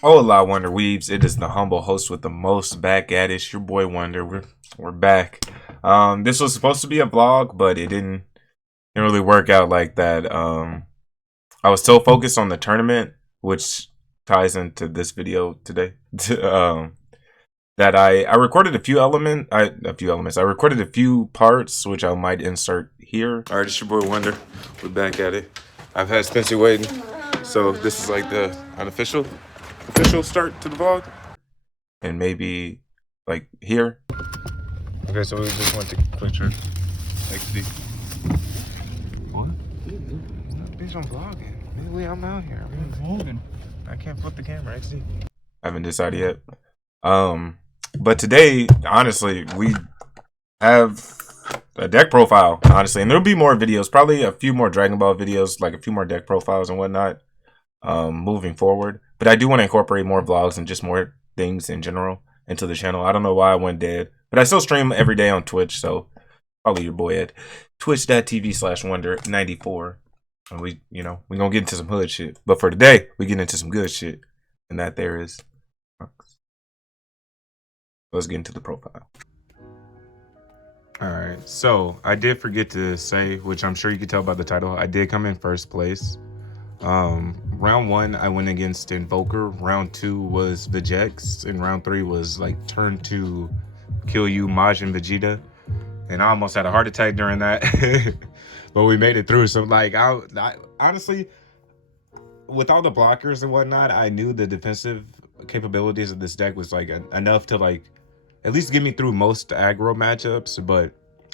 Hola, Wonder Weaves. It is the humble host with the most back at it. It's your boy Wonder. We're back. This was supposed to be a vlog, but it didn't really work out like that. I was still focused on the tournament, which ties into this video today. That I recorded a few elements. I recorded a few parts, which I might insert here. All right, it's your boy Wonder. We're back at it. I've had Spencer waiting, so this is like the unofficial official start to the vlog, and maybe like here. Okay, so we just went to Quick XD. What? Bitch, I'm vlogging. Maybe I'm out here. Vlogging. I can't flip the camera. XD. I haven't decided yet. But today, honestly, we have a deck profile, honestly, and there'll be more videos, probably a few more Dragon Ball videos, like a few more deck profiles and whatnot, moving forward. But I do want to incorporate more vlogs and just more things in general into the channel. I don't know why I went dead, but I still stream every day on Twitch, so follow your boy at twitch.tv/wonder94. And we gonna get into some hood shit. But for today, we get into some good shit. And that there is. Let's get into the profile. Alright, so I did forget to say, which I'm sure you could tell by the title, I did come in first place. Round 1 I went against Invoker, round 2 was Vegex, and round 3 was like turn to kill you Majin Vegeta, and I almost had a heart attack during that. But we made it through. So like I honestly, with all the blockers and whatnot, I knew the defensive capabilities of this deck was like enough to like at least get me through most aggro matchups, but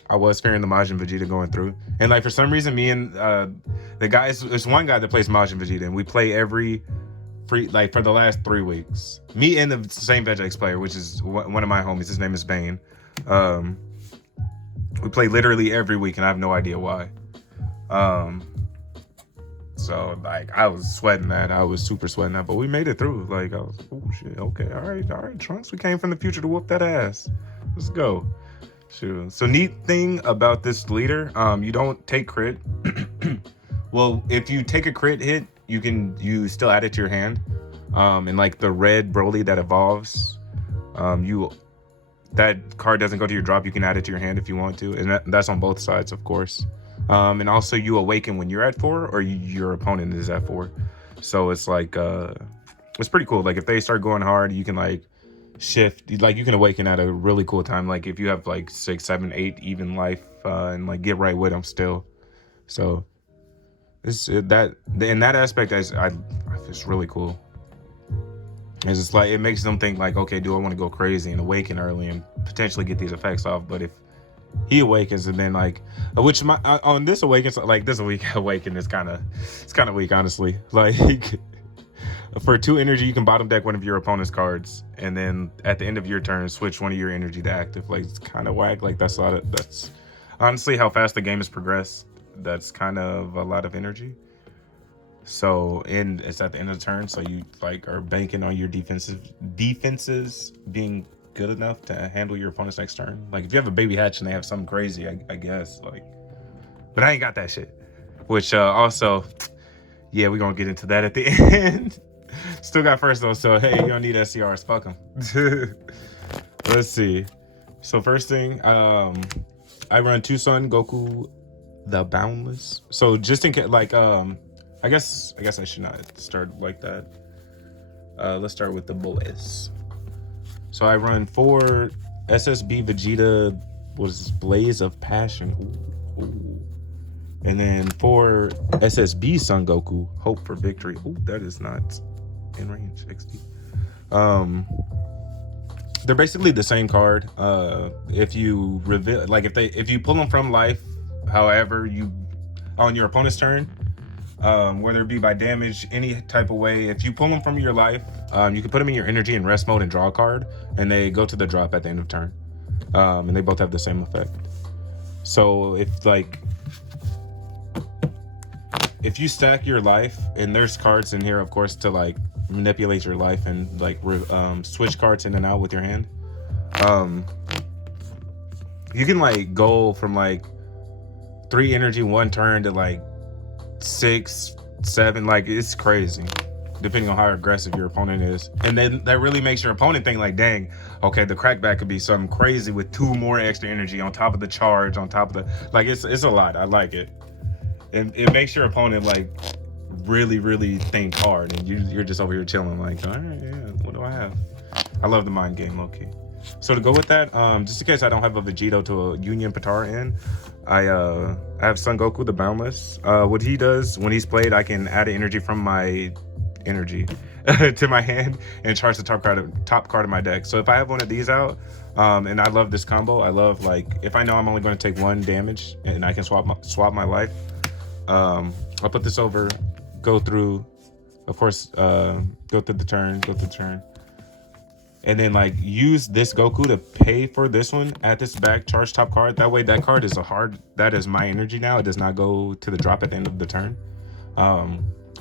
I was fearing the Majin Vegeta going through. And like for some reason, me and the guys, there's one guy that plays Majin Vegeta, and we play every free, like for the last 3 weeks. Me and the same Vegex player, which is one of my homies. His name is Bane. We play literally every week, and I have no idea why. So like I was sweating that. I was super sweating that, but we made it through. Like I was, oh shit, okay, all right, Trunks, we came from the future to whoop that ass. Let's go. Sure. So neat thing about this leader, you don't take crit. Well, if you take a crit hit, you still add it to your hand. And like the red Broly that evolves, that card doesn't go to your drop. You can add it to your hand if you want to, and that's on both sides, of course. And also you awaken when you're at 4 or your opponent is at 4. So it's like it's pretty cool. Like if they start going hard, you can like shift, like you can awaken at a really cool time. Like if you have like 6, 7, 8 even life, and like get right with them still. So it's that in that aspect, it's really cool. It's just like it makes them think like, okay, do I want to go crazy and awaken early and potentially get these effects off? But if he awakens and then like, which on this awakens, like this week awaken is kind of weak, honestly. Like for 2 energy, you can bottom deck one of your opponent's cards, and then at the end of your turn, switch one of your energy to active. Like it's kind of whack. Like that's honestly how fast the game has progressed. That's kind of a lot of energy. So, and it's at the end of the turn, so you like are banking on your defenses being good enough to handle your opponent's next turn. Like if you have a baby hatch and they have something crazy, I guess, like, but I ain't got that shit. Which also, yeah, we're gonna get into that at the end. Still got first though, so hey, you don't need SCRs, fuck them. Let's see. So first thing, I run Tucson Goku the Boundless. So just in case, like, I guess I should not start like that. Let's start with the boys. So I run 4 SSB Vegeta was Blaze of Passion. Ooh. And then 4 SSB Son Goku, Hope for Victory. Ooh, that is not in range. XD. They're basically the same card. If you reveal, like if you pull them from life, however you on your opponent's turn, whether it be by damage, any type of way, if you pull them from your life, you can put them in your energy and rest mode and draw a card, and they go to the drop at the end of turn. And they both have the same effect. So if you stack your life, and there's cards in here, of course, to like manipulate your life and like switch cards in and out with your hand. You can like go from like 3 energy 1 turn to like 6, 7, like it's crazy. depending on how aggressive your opponent is. And then that really makes your opponent think like, dang, okay, the crackback could be something crazy with 2 more extra energy on top of the charge, on top of the, like, it's a lot. I like it. It makes your opponent like really think hard, and you're just over here chilling like, all right, yeah, what do I have? I love the mind game, low-key. So to go with that, just in case I don't have a Vegito to a Union Patara in, I have Son Goku, the Boundless. What he does when he's played, I can add an energy from my energy to my hand and charge the top card of my deck. So if I have one of these out, and I love this combo, I love, like, if I know I'm only going to take 1 damage and I can swap my life, I'll put this over, go through, of course, go through the turn, and then like use this Goku to pay for this one at this back charge top card. That way that card is that is my energy now. It does not go to the drop at the end of the turn.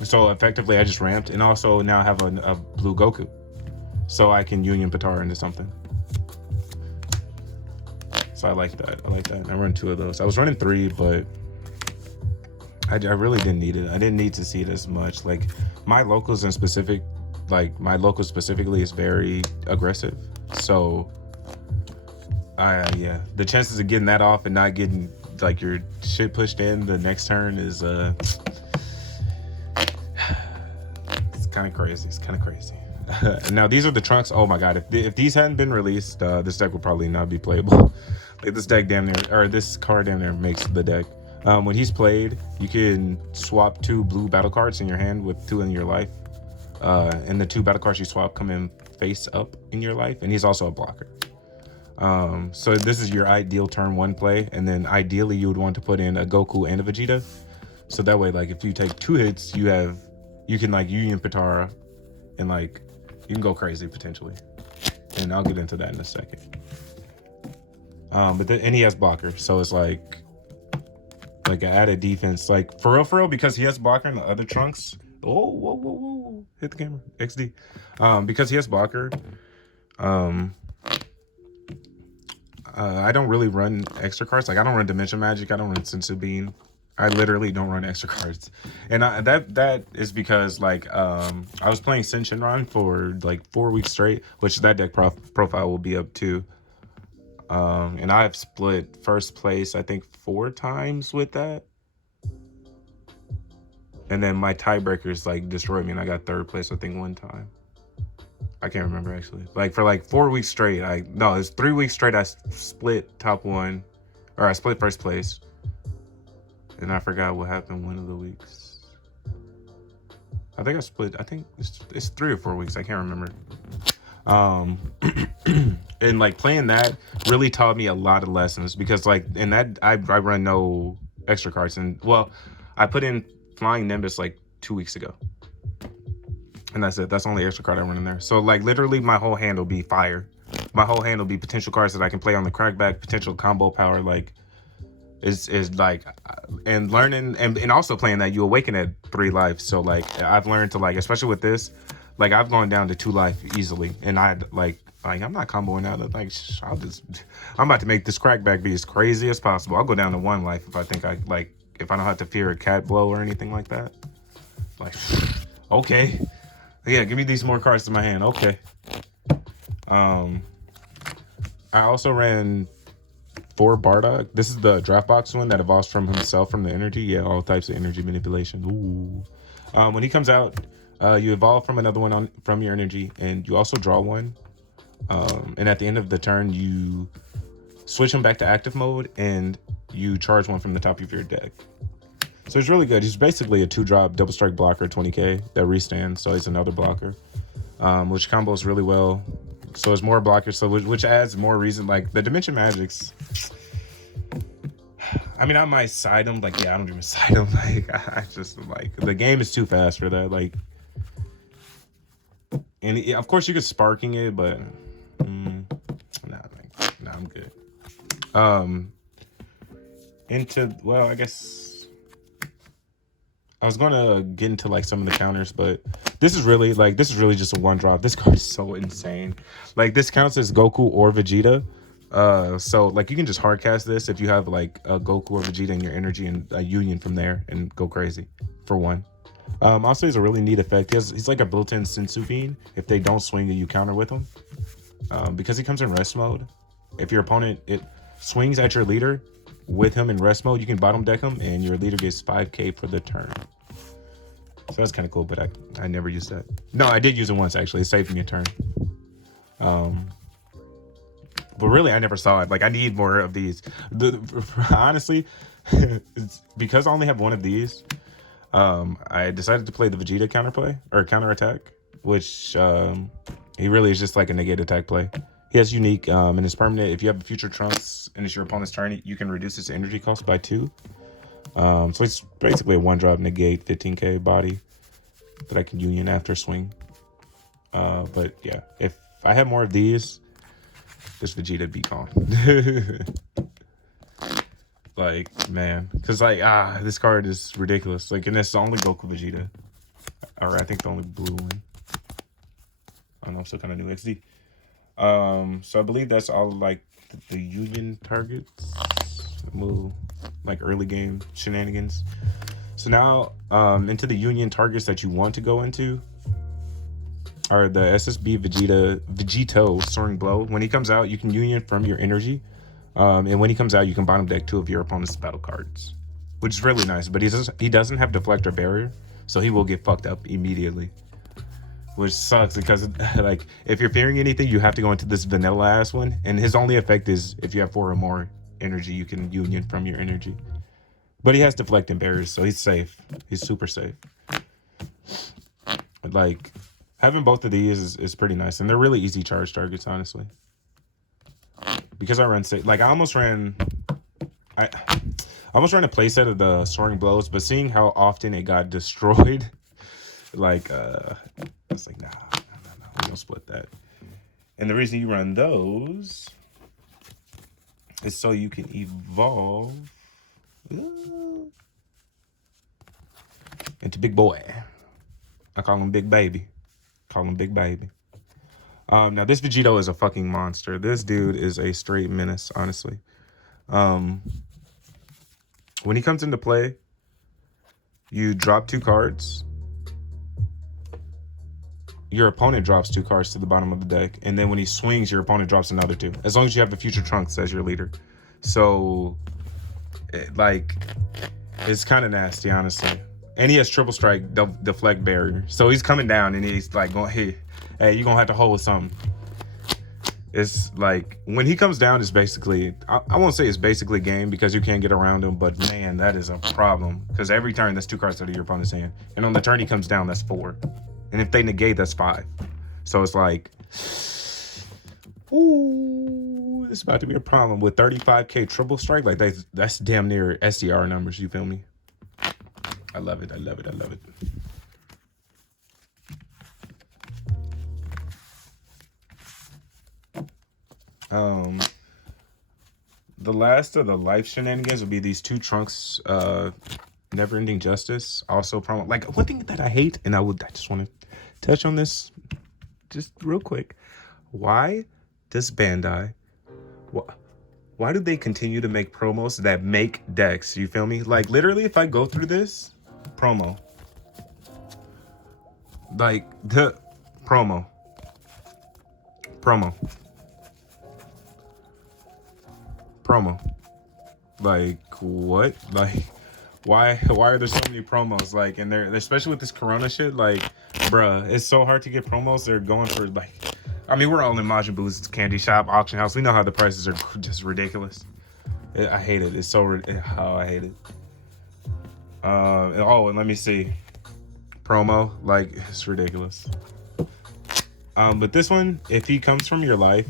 So effectively I just ramped, and also now I have a blue Goku, so I can Union Patara into something. So I like that. I run 2 of those. I was running 3, but I really didn't need it. I didn't need to see it as much. Like my locals in specific, like my local specifically is very aggressive. So yeah, the chances of getting that off and not getting like your shit pushed in the next turn is it's kind of crazy. Now these are the trunks. Oh my god, if these hadn't been released, this deck would probably not be playable. Like this deck damn near, or this card damn near makes the deck. When he's played, you can swap 2 blue battle cards in your hand with 2 in your life. And the 2 battle cards you swap come in face up in your life, and he's also a blocker. So this is your ideal turn 1 play, and then ideally you would want to put in a Goku and a Vegeta. So that way, like if you take 2 hits, you can like Union Patara, and like you can go crazy potentially. And I'll get into that in a second. And he has blocker, so it's like an added defense, like for real, because he has blocker in the other trunks. Oh, whoa, hit the camera, XD. Because he has blocker, I don't really run extra cards. Like I don't run Dimension Magic, I don't run Sensu Bean. I literally don't run extra cards, and that is because like I was playing Senshinron for like 4 weeks straight, which that deck profile will be up to. And I've split first place I think 4 times with that, and then my tiebreakers like destroyed me, and I got 3rd place I think 1 time. I can't remember actually. Like for like 4 weeks straight, it's 3 weeks straight I split top 1, or I split first place, and I forgot what happened one of the weeks. I think I split, I think it's 3 or 4 weeks, I can't remember. And like playing that really taught me a lot of lessons, because like in that I run no extra cards, and well, I put in Flying Nimbus like 2 weeks ago, and that's it. That's the only extra card I run in there. So like literally my whole hand will be fire. My whole hand will be potential cards that I can play on the crackback, potential combo power. Like is like, and learning and also playing that you awaken at 3 life. So like I've learned to, like, especially with this, like I've gone down to 2 life easily, and I'm not comboing out. Like I'm about to make this crackback be as crazy as possible. I'll go down to 1 life if I think if I don't have to fear a cat blow or anything like that. Like, okay, yeah, give me these more cards to my hand. Okay. I also ran 4 Bardock. This is the draft box one that evolves from himself from the energy. Yeah, all types of energy manipulation. Ooh. When he comes out, you evolve from another one from your energy, and you also draw 1. And at the end of the turn, you switch him back to active mode, and you charge 1 from the top of your deck. So it's really good. He's basically a 2-drop double strike blocker, 20k that restands, so he's another blocker, which combos really well. So it's more blockers, so which adds more reason. Like the Dimension Magics, I mean, I might side him. Like, yeah, I don't even side him. Like, I just like the game is too fast for that. Like, and of course you could sparking it, but nah, I'm good. Well, I guess I was gonna get into like some of the counters, but this is really just a 1-drop. This card is so insane. Like this counts as Goku or Vegeta. So like you can just hard cast this if you have like a Goku or Vegeta in your energy, and a Union from there and go crazy for 1. Also, he's a really neat effect. He's like a built-in Sensu Bean. If they don't swing, you counter with him. Because he comes in rest mode. If your opponent swings at your leader with him in rest mode, you can bottom deck him, and your leader gets 5k for the turn. So that's kind of cool, but I never used that. No, I did use it once actually. It saved me a turn. But really, I never saw it. Like, I need more of these. Honestly, it's because I only have one of these. I decided to play the Vegeta counterplay or counter attack, which he really is just like a negate attack play. He has unique and it's permanent. If you have a future Trunks and it's your opponent's turn, you can reduce its energy cost by 2. So it's basically a 1-drop negate 15k body that I can union after swing. But yeah, if I had more of these, this Vegeta be gone. Like, man, because like this card is ridiculous. Like, and it's the only Goku Vegeta, or I think the only blue one. I don't know, I'm still kind of new XD. So I believe that's all like the union targets. Move like early game shenanigans. So now into the union targets that you want to go into are the SSB Vegito Soaring Blow. When he comes out, you can union from your energy. And when he comes out, you can bottom deck 2 of your opponent's battle cards, which is really nice. But he doesn't have Deflector Barrier, so he will get fucked up immediately, which sucks because like if you're fearing anything, you have to go into this vanilla ass one, and his only effect is if you have 4 or more energy, you can union from your energy. But he has Deflecting Barriers, so he's safe. He's super safe. Like, having both of these is pretty nice, and they're really easy charge targets, honestly. Because I run like I almost ran a playset of the Soaring Blows, but seeing how often it got destroyed, like I was like, nah, we don't split that. And the reason you run those is so you can evolve into Big Boy. I call him Big Baby. Now this Vegito is a fucking monster. This dude is a straight menace, honestly. When he comes into play, you drop 2 cards. Your opponent drops 2 cards to the bottom of the deck, and then when he swings, your opponent drops another 2. As long as you have the future Trunks as your leader. So, it's kind of nasty, honestly. And he has triple strike, deflect barrier. So he's coming down, and he's like going, hey, you're gonna have to hold something. It's like when he comes down, it's basically, I won't say it's basically game because you can't get around him, but man, that is a problem because every turn that's 2 cards out of your opponent's hand, and on the turn he comes down, that's 4, and if they negate, that's 5. So it's like, ooh, it's about to be a problem with 35k triple strike. Like that's damn near SDR numbers. You feel me? I love it. The last of the life shenanigans will be these 2 Trunks, Never Ending Justice. Also promo. Like, one thing that I hate, and I just want to touch on this just real quick. Why does Bandai, why do they continue to make promos that make decks? You feel me? Like, literally, if I go through this promo, like the promo, like what? Like, why are there so many promos? Like, and they're especially with this Corona shit. Like, bruh, it's so hard to get promos. They're going for like, I mean, we're all in Majin Buu's candy shop, auction house. We know how the prices are just ridiculous. I hate it. It's so I hate it. And let me see. Promo, like, it's ridiculous. But this one, if he comes from your life,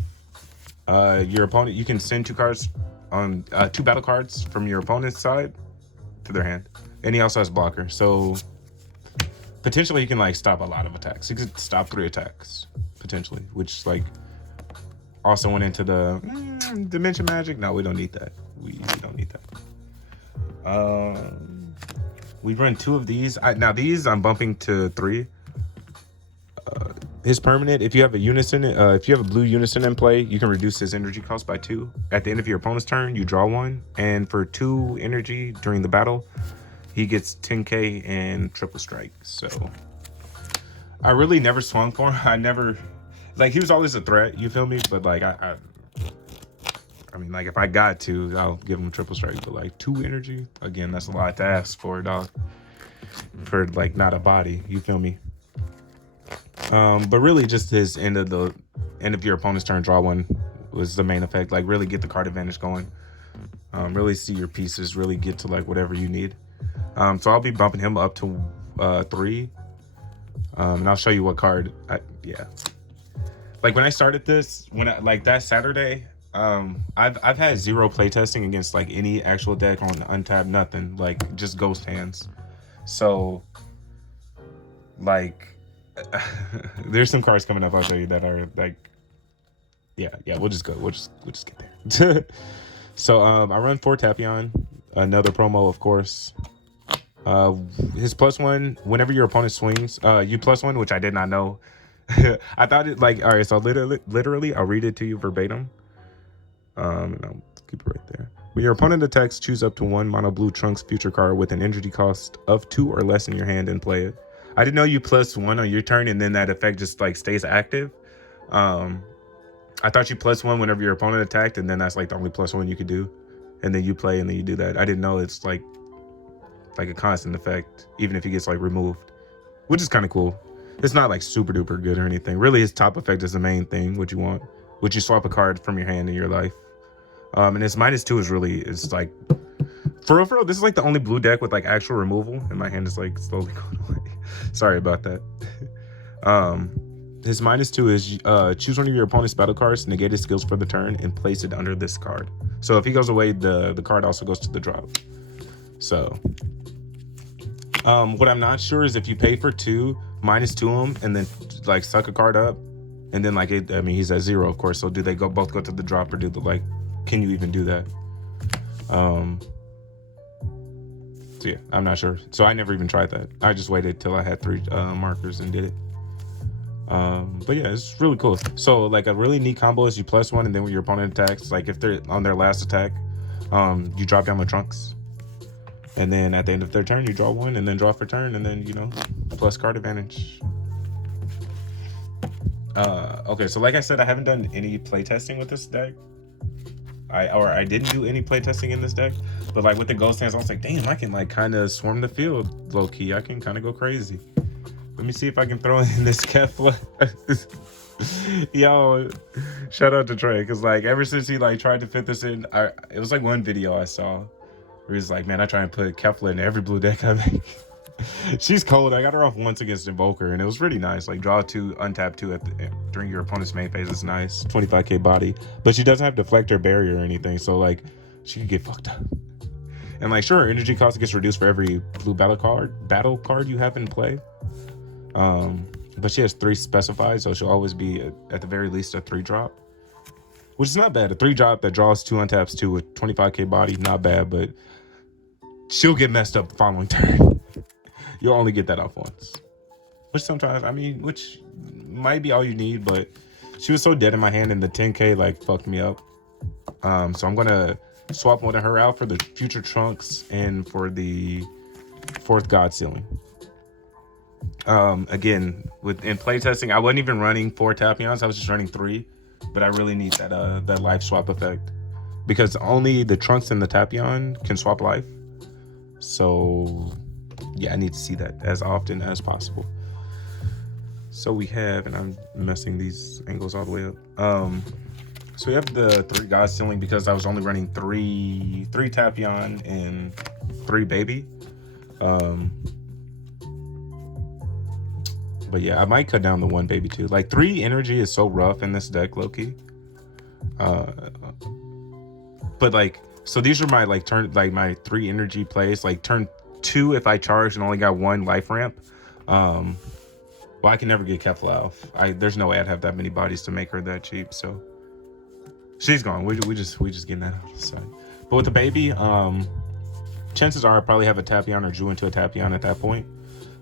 your opponent, you can send 2 cards on 2 battle cards from your opponent's side to their hand, and he also has blocker. So potentially, he can like stop a lot of attacks. He could stop 3 attacks potentially, which like also went into the dimension magic. No, we don't need that. We don't need that. We run 2 of these. Now these I'm bumping to 3. His permanent, if you have a unison, if you have a blue unison in play, you can reduce his energy cost by 2. At the end of your opponent's turn, you draw 1, and for 2 energy during the battle, he gets 10k and triple strike. So I really never swung for him. I never, like, he was always a threat, you feel me? But like I mean, like, if I got to, I'll give him triple strike. But like 2 energy, again, that's a lot to ask for, dog. For like not a body, you feel me? But really just his end of your opponent's turn, draw 1 was the main effect. Like, really get the card advantage going. Really see your pieces, really get to like whatever you need. So I'll be bumping him up to 3. And I'll show you what card. Yeah. Like, when I started this, like that Saturday, I've had 0 playtesting against like any actual deck on untapped, nothing, like just ghost hands. So like there's some cards coming up I'll show you that are like, yeah, we'll just get there. So I run 4 Tapion, another promo, of course. His +1, whenever your opponent swings, you +1, which I did not know. I thought it like, all right, so literally I'll read it to you verbatim. And I'll keep it right there. When your opponent attacks, choose up to 1 mono blue Trunks future card with an energy cost of 2 or less in your hand and play it. I didn't know you +1 on your turn and then that effect just like stays active. I thought you +1 whenever your opponent attacked, and then that's like the only +1 you could do, and then you play and then you do that. I didn't know it's like a constant effect, even if he gets like removed, which is kind of cool. It's not like super duper good or anything. Really, his top effect is the main thing, what you want, which you swap a card from your hand in your life. And his -2 is like, for real, this is like the only blue deck with like actual removal, and my hand is like slowly going away. Sorry about that. His -2 is choose one of your opponent's battle cards, negate his skills for the turn, and place it under this card. So if he goes away, the card also goes to the drop. So what I'm not sure is if you pay for 2, -2 him, and then like suck a card up, and then like I mean, he's at 0, of course. So do they both go to the drop, or do the like? Can you even do that? So yeah, I'm not sure. So I never even tried that. I just waited till I had 3 markers and did it. But yeah, it's really cool. So like a really neat combo is you +1, and then when your opponent attacks, like if they're on their last attack, you drop down with Trunks, and then at the end of their turn you draw 1 and then draw for turn, and then, you know, plus card advantage. Okay, so like I said, I haven't done any playtesting with this deck. I didn't do any playtesting in this deck, but like with the ghost hands, I was like, damn, I can like kind of swarm the field low key. I can kind of go crazy. Let me see if I can throw in this Kefla. Yo, shout out to Trey, because like ever since he like tried to fit this in, it was like one video I saw where he's like, man, I try and put Kefla in every blue deck I make. She's cold. I got her off once against Invoker, and it was really nice. Like draw 2, untap 2 during your opponent's main phase. It's nice. 25k body, but she doesn't have deflector, barrier, or anything, so like she could get fucked up. And like, sure, her energy cost gets reduced for every blue battle card you have in play. But she has 3 specified, so she'll always be at the very least a 3-drop, which is not bad. A 3-drop that draws 2 untaps 2 with 25k body, not bad, but she'll get messed up the following turn. You'll only get that off once, which sometimes, I mean, which might be all you need, but she was so dead in my hand, and the 10k like fucked me up. So I'm gonna swap one of her out for the future Trunks and for the 4th God Ceiling. Again, in playtesting, I wasn't even running 4 Tapions. I was just running 3, but I really need that life swap effect, because only the Trunks and the Tapion can swap life. So yeah, I need to see that as often as possible. So we have, and I'm messing these angles all the way up. So we have the 3 God Ceiling, because I was only running 3 Tapion and 3 Baby. But yeah, I might cut down the 1 Baby too. Like 3 energy is so rough in this deck, low-key. But like, so these are my like my 3 energy plays. Like turn 2, if I charged and only got 1 life ramp, well, I can never get Kefla off. There's no way I'd have that many bodies to make her that cheap. So she's gone. We just getting that out of the side. But with the Baby, chances are I probably have a Tapion or Drew into a Tapion at that point.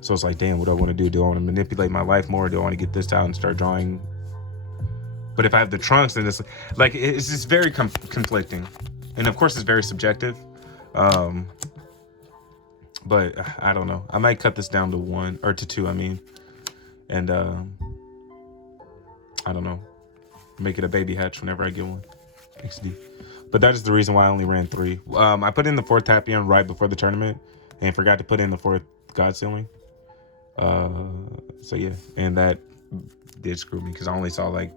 So it's like, damn, what do I want to do? Do I want to manipulate my life more? Do I want to get this out and start drawing? But if I have the Trunks, then it's like, it's just very conflicting. And of course, it's very subjective. But But I don't know. I might cut this down to 1 or to 2. I mean, and I don't know. Make it a baby hatch whenever I get one. XD. But that is the reason why I only ran 3. I put in the 4th Tapion right before the tournament and forgot to put in the 4th God Ceiling. So yeah, and that did screw me because I only saw like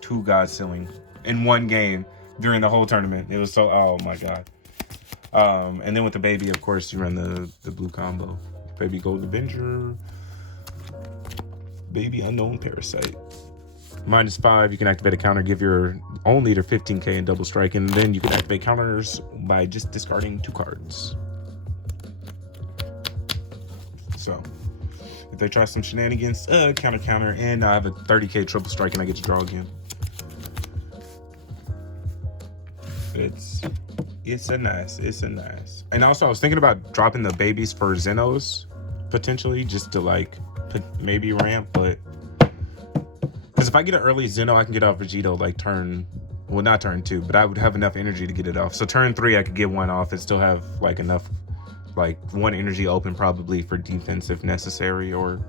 2 God Ceiling in one game during the whole tournament. It was so, oh my god. And then with the baby, of course, you run the blue combo. Baby Gold Avenger, Baby Unknown Parasite. -5, you can activate a counter, give your own leader 15k in double strike, and then you can activate counters by just discarding 2 cards. So, if they try some shenanigans, counter, and I have a 30k triple strike and I get to draw again. It's a nice. And also, I was thinking about dropping the babies for Zenos, potentially, just to like, maybe ramp, but because if I get an early Zeno, I can get off Vegito like not turn 2, but I would have enough energy to get it off. So turn 3, I could get 1 off and still have like enough, like 1 energy open probably for defense if necessary. Or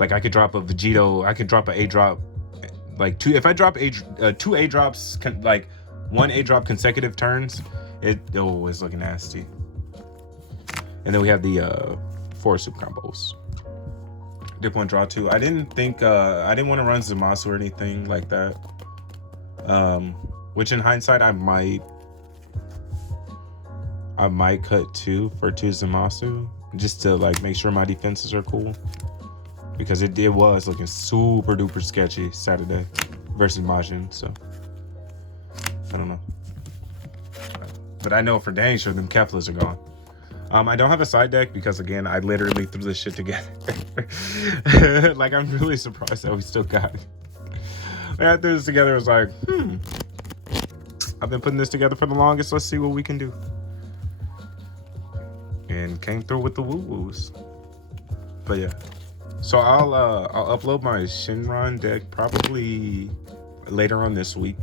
like I could drop a Vegito, I could drop an A-drop, like 2. If I drop 2 A-drops, like 1 A-drop consecutive turns, it's looking nasty. And then we have the 4 super combos. Dip 1, draw 2. I didn't think I didn't want to run Zamasu or anything like that. Which in hindsight I might cut 2 for 2 Zamasu just to like make sure my defenses are cool. Because it was looking super duper sketchy Saturday versus Majin, so I don't know. But I know for dang sure them Keflas are gone. I don't have a side deck because, again, I literally threw this shit together. Like, I'm really surprised that we still got it. When I threw this together, it was like, I've been putting this together for the longest. Let's see what we can do. And came through with the woo-woos. But, yeah. So, I'll upload my Shinron deck probably later on this week.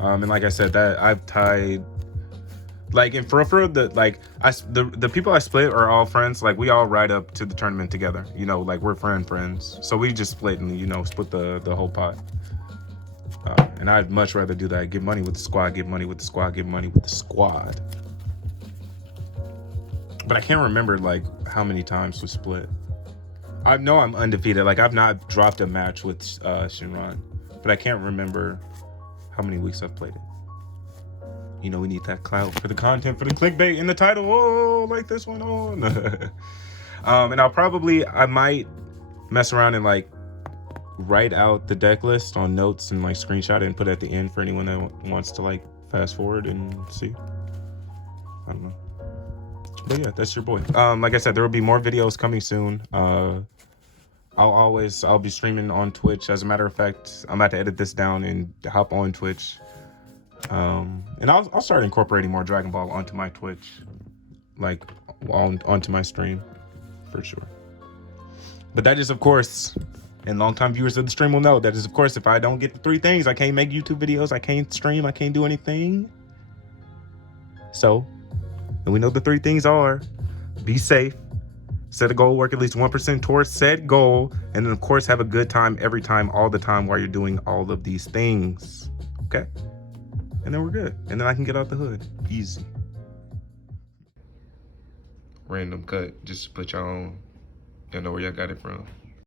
And like I said, that I've tied... Like, in for real, the people I split are all friends. Like, we all ride up to the tournament together. You know, like, we're friends. So we just split and, you know, split the whole pot. And I'd much rather do that. Give money with the squad, give money with the squad, give money with the squad. But I can't remember, like, how many times we split. I know I'm undefeated. Like, I've not dropped a match with Shinron. But I can't remember how many weeks I've played it. You know, we need that clout for the content, for the clickbait in the title. Oh, like this one. Oh, no. And I might mess around and like write out the deck list on notes and like screenshot it and put it at the end for anyone that wants to like fast forward and see. I don't know. But yeah, that's your boy. Like I said, there will be more videos coming soon. I'll be streaming on Twitch. As a matter of fact, I'm about to edit this down and hop on Twitch. And I'll start incorporating more Dragon Ball onto my Twitch, like onto my stream, for sure. But that is, of course, and longtime viewers of the stream will know, that is, of course, if I don't get the 3 things, I can't make YouTube videos, I can't stream, I can't do anything. So, and we know the 3 things are: be safe, set a goal, work at least 1% towards said goal, and then, of course, have a good time every time, all the time, while you're doing all of these things. Okay? And then we're good. And then I can get out the hood. Easy. Random cut, just to put y'all on. Y'all know where y'all got it from.